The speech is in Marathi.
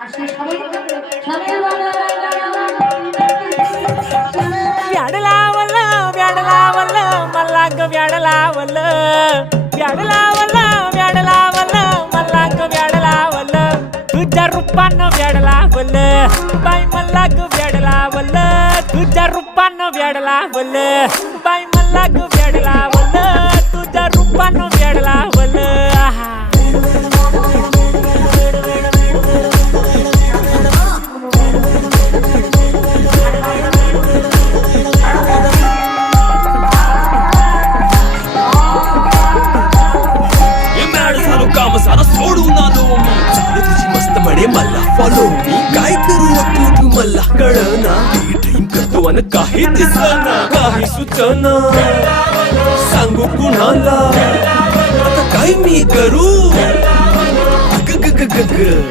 व्याड लावलं व्याड लावलं मला ग व्याड लावलं व्याड लावलं व्याड लावलं मला ग व्याड लावलं तुझ्या रूपानं व्याड लावलं बाई मला ग व्याड लावलं तुझ्या रूपानं व्याड लावलं बाई मला ग व्याड लावलं तुझ्या रूपानं व्याड लावलं काम सारा सोडून आलो मी झालं तुझी मस्त म्हणे मला फॉलो मी काय करू नको तू मला कळना ड्रीम करतो आणि काही दिसना काही सुचना सांगू कुणाला आता काय मी करू ग ग ग ग ग